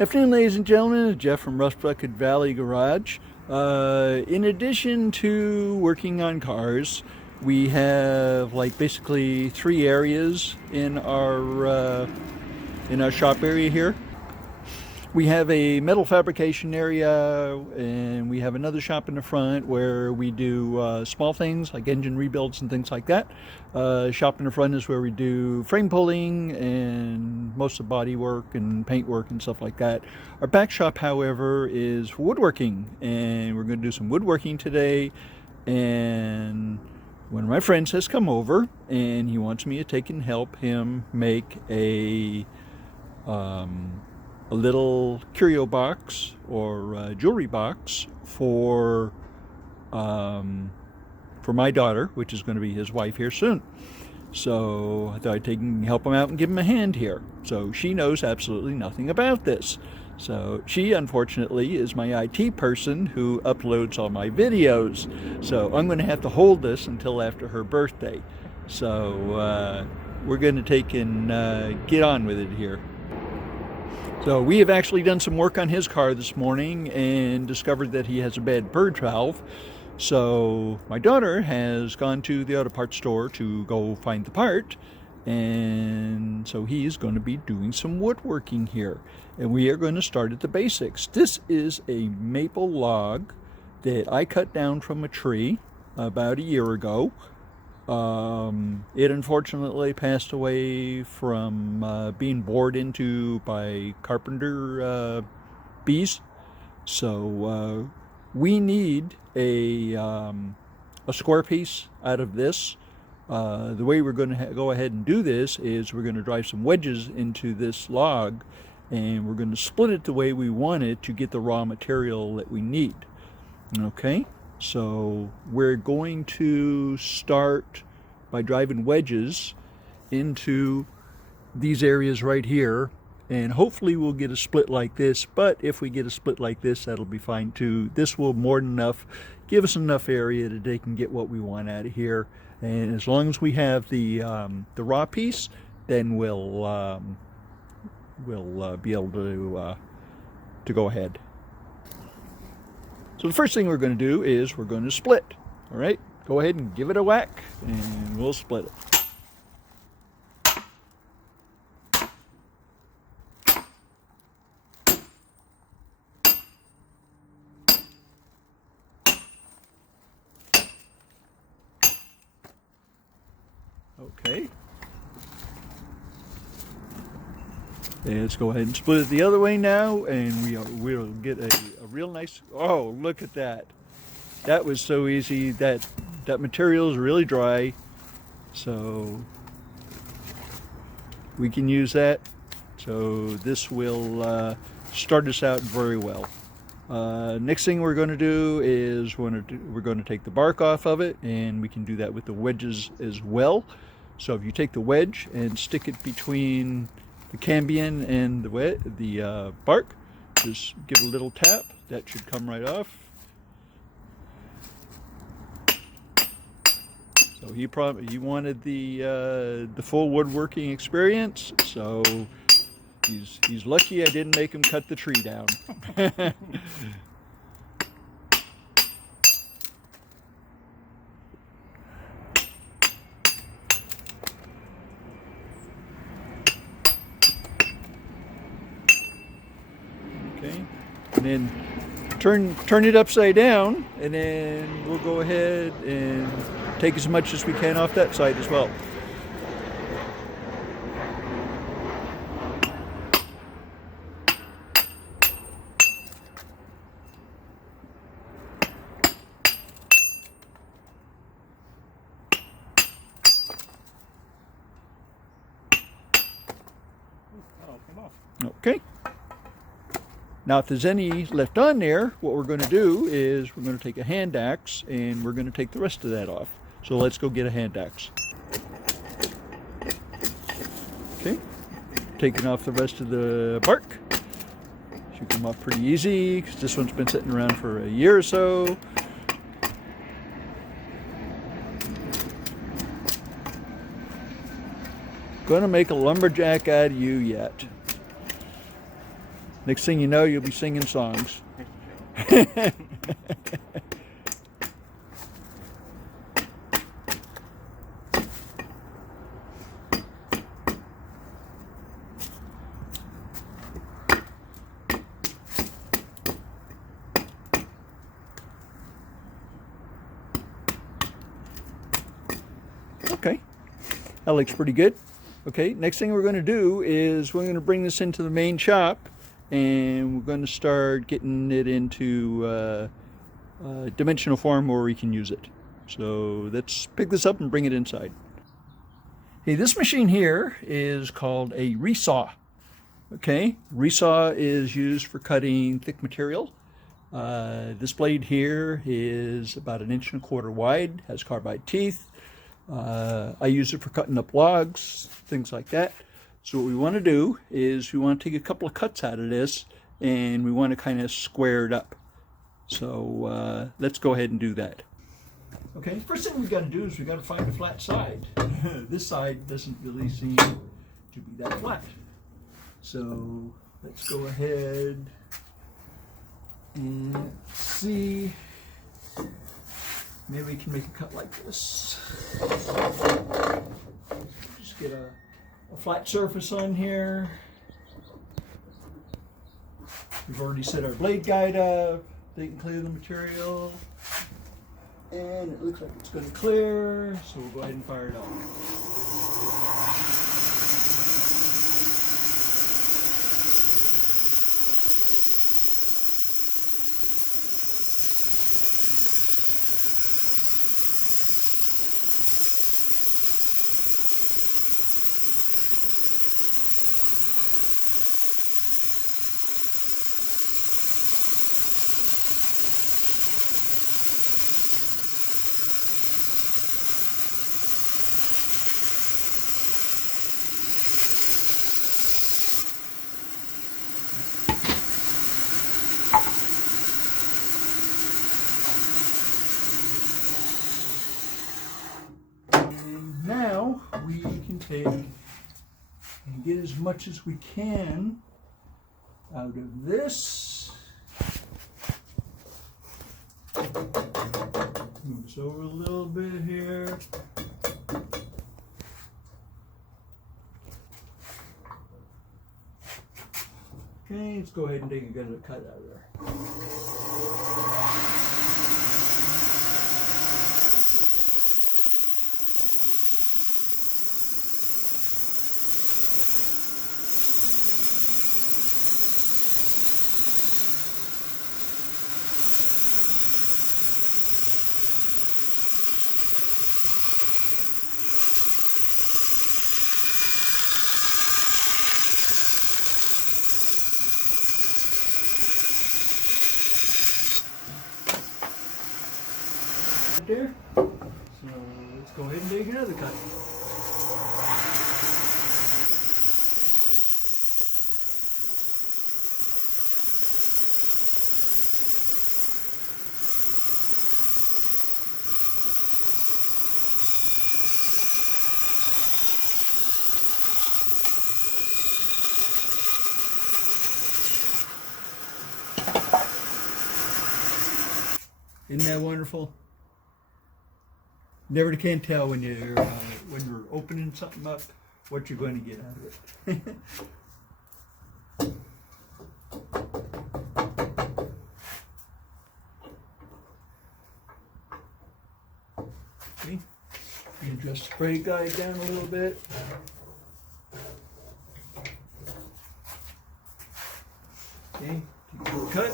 Afternoon, ladies and gentlemen. It's Jeff from Rust Bucket Valley Garage. In addition to working on cars, we have like basically three areas in our shop area here. We have a metal fabrication area, and we have another shop in the front where we do small things like engine rebuilds and things like that. Shop in the front is where we do frame pulling and most of body work and paint work and stuff like that. Our back shop, however, is woodworking, and we're going to do some woodworking today. And one of my friends has come over, and he wants me to take and help him make a little curio box or jewelry box for my daughter, which is going to be his wife here soon. So I thought I'd take and help him out and give him a hand here. So she knows absolutely nothing about this. So she, unfortunately, is my IT person who uploads all my videos. So I'm going to have to hold this until after her birthday. So we're going to take and get on with it here. So we have actually done some work on his car this morning and discovered that he has a bad purge valve. So my daughter has gone to the auto parts store to go find the part, and so he's going to be doing some woodworking here. And we are going to start at the basics. This is a maple log that I cut down from a tree about a year ago. It unfortunately passed away from being bored into by carpenter bees. So we need a square piece out of this. The way we're going to go ahead and do this is we're going to drive some wedges into this log, and we're going to split it the way we want it to get the raw material that we need. Okay? So we're going to start by driving wedges into these areas right here, and hopefully we'll get a split like this. But if we get a split like this, that'll be fine too. This will more than enough give us enough area that they can get what we want out of here. And as long as we have the raw piece, then we'll be able to go ahead. So the first thing we're going to do is we're going to split. All right, go ahead and give it a whack, and we'll split it. Okay. And let's go ahead and split it the other way now, and we'll get a real nice. Oh, look at that! That was so easy. That material is really dry, so we can use that. So this will start us out very well. Next thing we're going to do is we're going to take the bark off of it, and we can do that with the wedges as well. So if you take the wedge and stick it between the cambium and the bark, just give it a little tap. That should come right off. So he wanted the full woodworking experience. So he's lucky I didn't make him cut the tree down. Okay, and then turn it upside down, and then we'll go ahead and take as much as we can off that side as well. Okay. Now if there's any left on there, what we're going to do is we're going to take a hand axe and we're going to take the rest of that off. So let's go get a hand axe. Okay, taking off the rest of the bark. Should come off pretty easy because this one's been sitting around for a year or so. Gonna make a lumberjack out of you yet. Next thing you know, you'll be singing songs. Okay, that looks pretty good. Okay, next thing we're going to do is we're going to bring this into the main shop, and we're going to start getting it into dimensional form where we can use it. So let's pick this up and bring it inside. Hey, this machine here is called a resaw. Okay, resaw is used for cutting thick material. This blade here is about 1.25 inches wide, has carbide teeth. I use it for cutting up logs, things like that. So what we want to do is we want to take a couple of cuts out of this, and we want to kind of square it up. So let's go ahead and do that. Okay, first thing we've got to do is we've got to find a flat side. This side doesn't really seem to be that flat. So let's go ahead and see. Maybe we can make a cut like this. Just get a flat surface on here. We've already set our blade guide up. They can clear the material. And it looks like it's going to clear, so we'll go ahead and fire it up. Now we can take and get as much as we can out of this. Move this over a little bit here. Okay, let's go ahead and take a good cut out of there. There. So let's go ahead and take another cut. Isn't that wonderful? Never can tell when you're opening something up what you're going to get out of it. Okay, you adjust the spray guide down a little bit. Okay, take a little cut.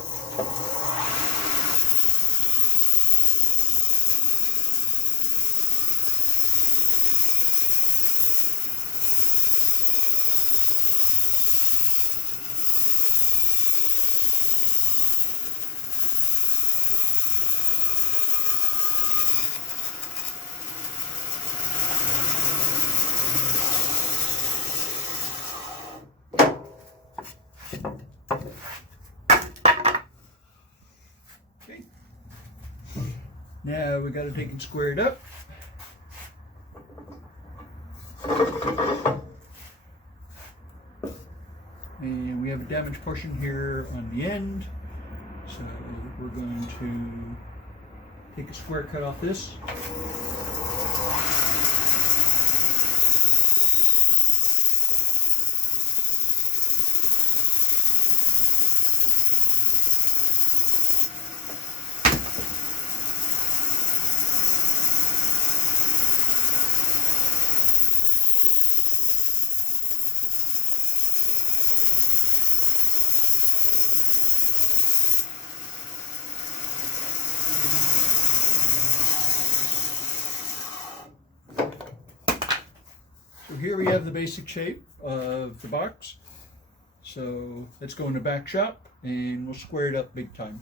Okay. Now we got to take and square it up. And we have a damaged portion here on the end, so we're going to take a square cut off this. So here we have the basic shape of the box. So let's go in the back shop and we'll square it up big time.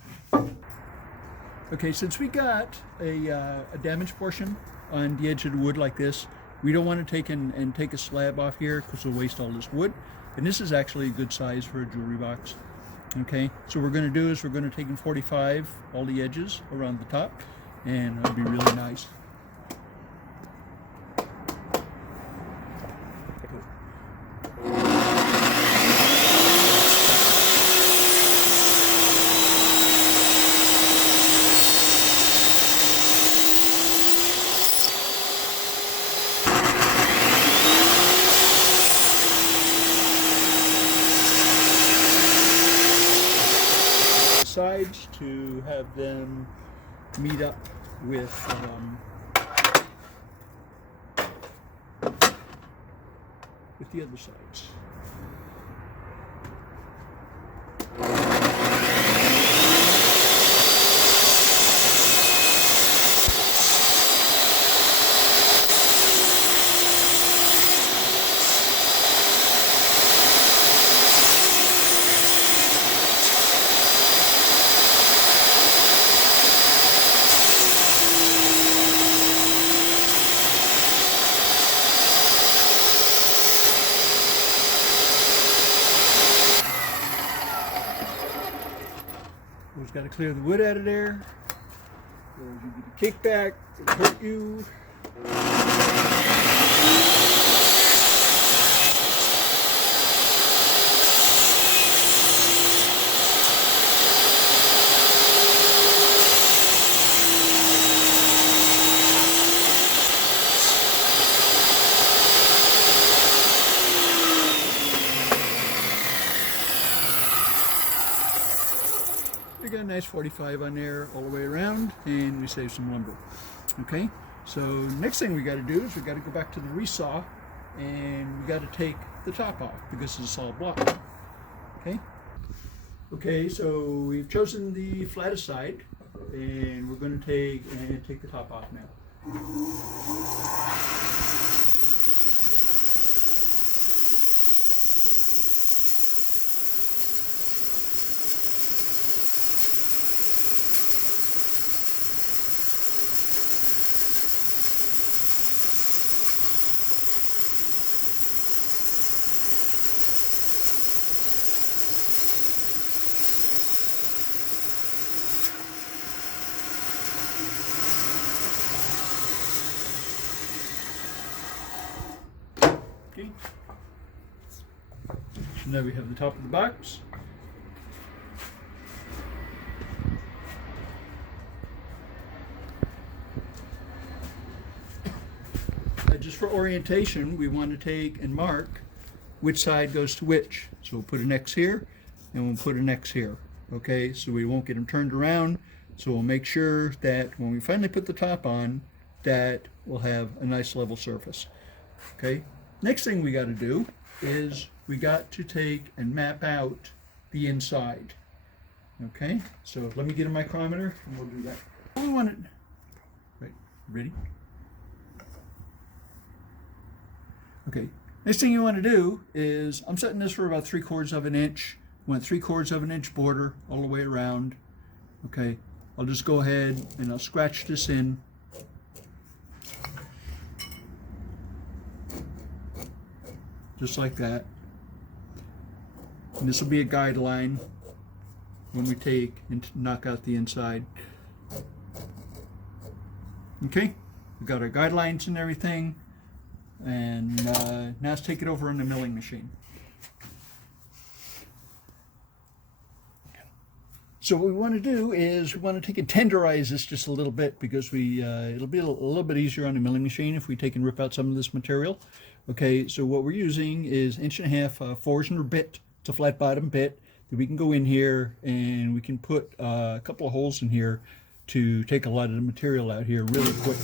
Okay, since we got a damaged portion on the edge of the wood like this, we don't want to take and take a slab off here because we'll waste all this wood. And this is actually a good size for a jewelry box. Okay, so what we're going to do is we're going to take and 45 all the edges around the top, and it'll be really nice. Sides to have them meet up with the other sides. Just got to clear the wood out of there. Or you get a kickback, it'll hurt you. We got a nice 45 on there all the way around, and we save some lumber. Okay, so next thing we got to do is we got to go back to the resaw, and we got to take the top off because it's a solid block. Okay, so we've chosen the flattest side, and we're going to take the top off now. Okay. So now we have the top of the box. Just for orientation, we want to take and mark which side goes to which. So we'll put an X here and we'll put an X here. Okay, so we won't get them turned around. So we'll make sure that when we finally put the top on, that we'll have a nice level surface. Okay. Next thing we got to do is we got to take and map out the inside. Okay, so let me get a micrometer and we'll do that. We want it. Right, ready? Okay, next thing you want to do is I'm setting this for about 3/4 of an inch. I want 3/4 of an inch border all the way around. Okay, I'll just go ahead and I'll scratch this in. Just like that. And this will be a guideline when we take and knock out the inside. Okay, we've got our guidelines and everything. And now let's take it over on the milling machine. So what we want to do is we want to take and tenderize this just a little bit, because it'll be a little bit easier on the milling machine if we take and rip out some of this material. Okay, so what we're using is 1.5 inch Forstner bit. It's a flat bottom bit that we can go in here and we can put a couple of holes in here to take a lot of the material out here really quick.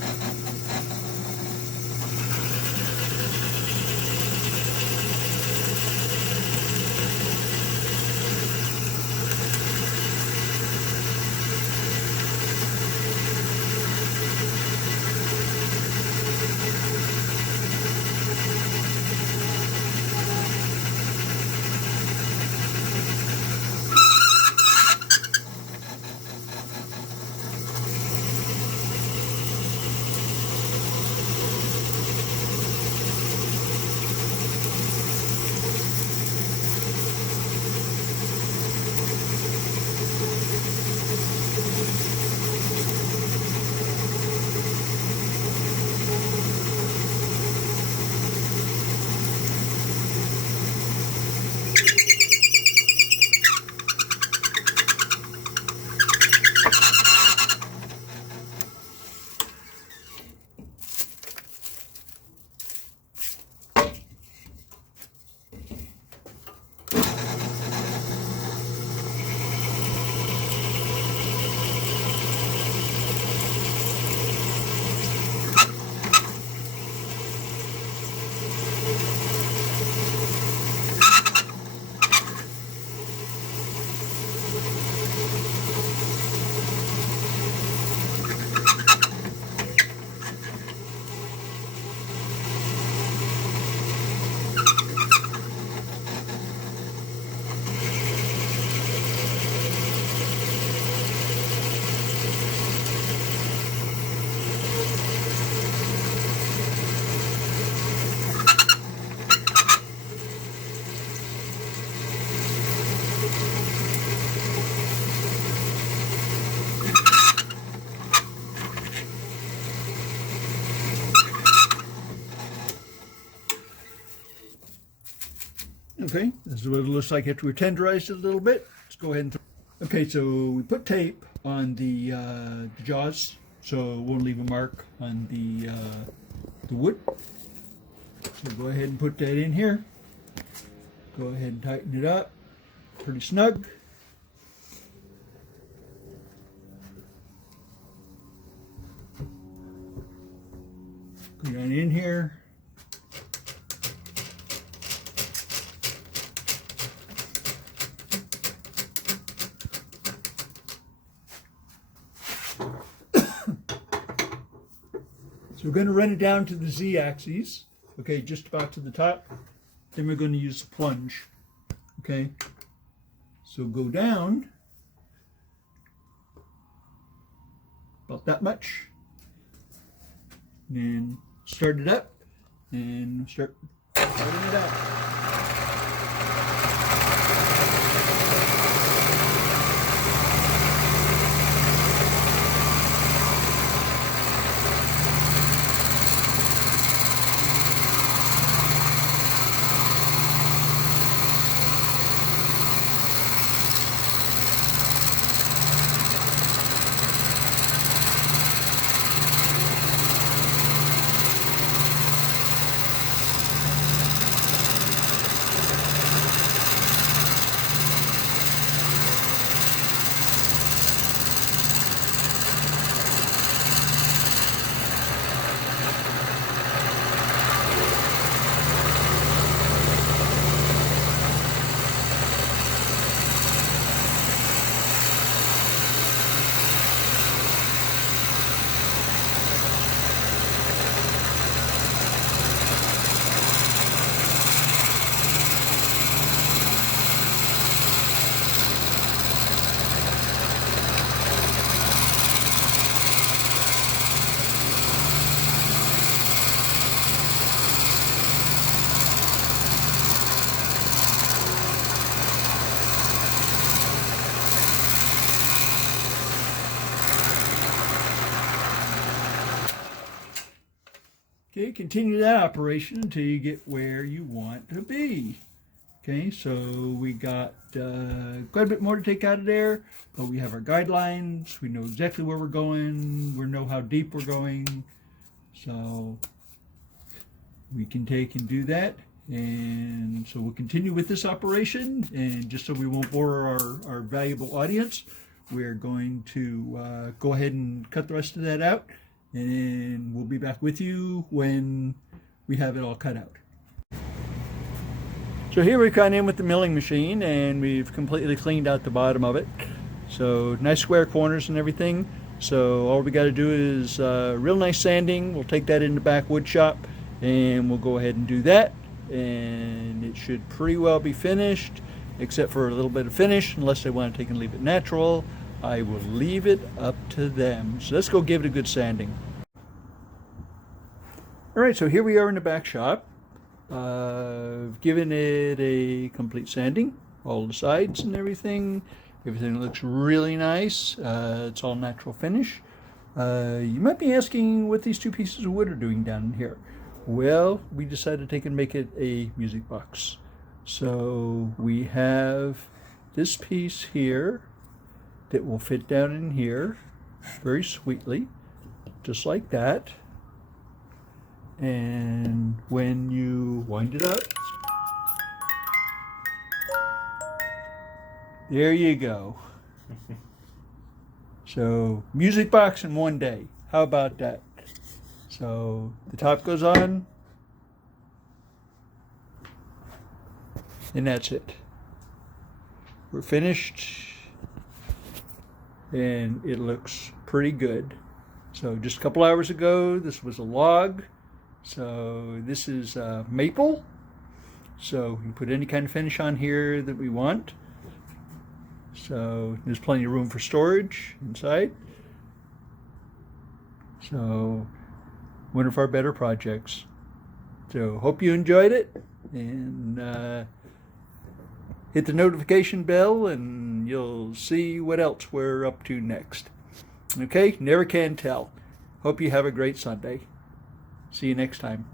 Okay, this is what it looks like after we tenderized it a little bit. Let's go ahead and okay, so we put tape on the jaws so it won't leave a mark on the wood. So go ahead and put that in here. Go ahead and tighten it up pretty snug. Go down in here. So we're going to run it down to the z-axis, okay, just about to the top. Then we're going to use the plunge, okay. So go down about that much, and start it up, and start starting it out. Okay, continue that operation until you get where you want to be. Okay, so we got quite a bit more to take out of there, but we have our guidelines. We know exactly where we're going. We know how deep we're going. So we can take and do that. And so we'll continue with this operation. And just so we won't bore our valuable audience, we're going to go ahead and cut the rest of that out. And we'll be back with you when we have it all cut out. So here we've gone in with the milling machine and we've completely cleaned out the bottom of it. So nice square corners and everything. So all we got to do is real nice sanding. We'll take that in the back wood shop and we'll go ahead and do that. And it should pretty well be finished, except for a little bit of finish. Unless they want to take and leave it natural, I will leave it up to them. So let's go give it a good sanding. All right, so here we are in the back shop. I've given it a complete sanding, all the sides and everything. Everything looks really nice. It's all natural finish. You might be asking what these two pieces of wood are doing down in here. Well, we decided to take and make it a music box. So we have this piece here that will fit down in here very sweetly, just like that. And when you wind it up, there you go. So, music box in one day. How about that? So, the top goes on, and that's it. We're finished, and it looks pretty good. So, just a couple hours ago, this was a log. So this is maple, so we can put any kind of finish on here that we want. So there's plenty of room for storage inside. So one of our better projects. So hope you enjoyed it, and hit the notification bell and you'll see what else we're up to next. Okay, never can tell. Hope you have a great Sunday. See you next time.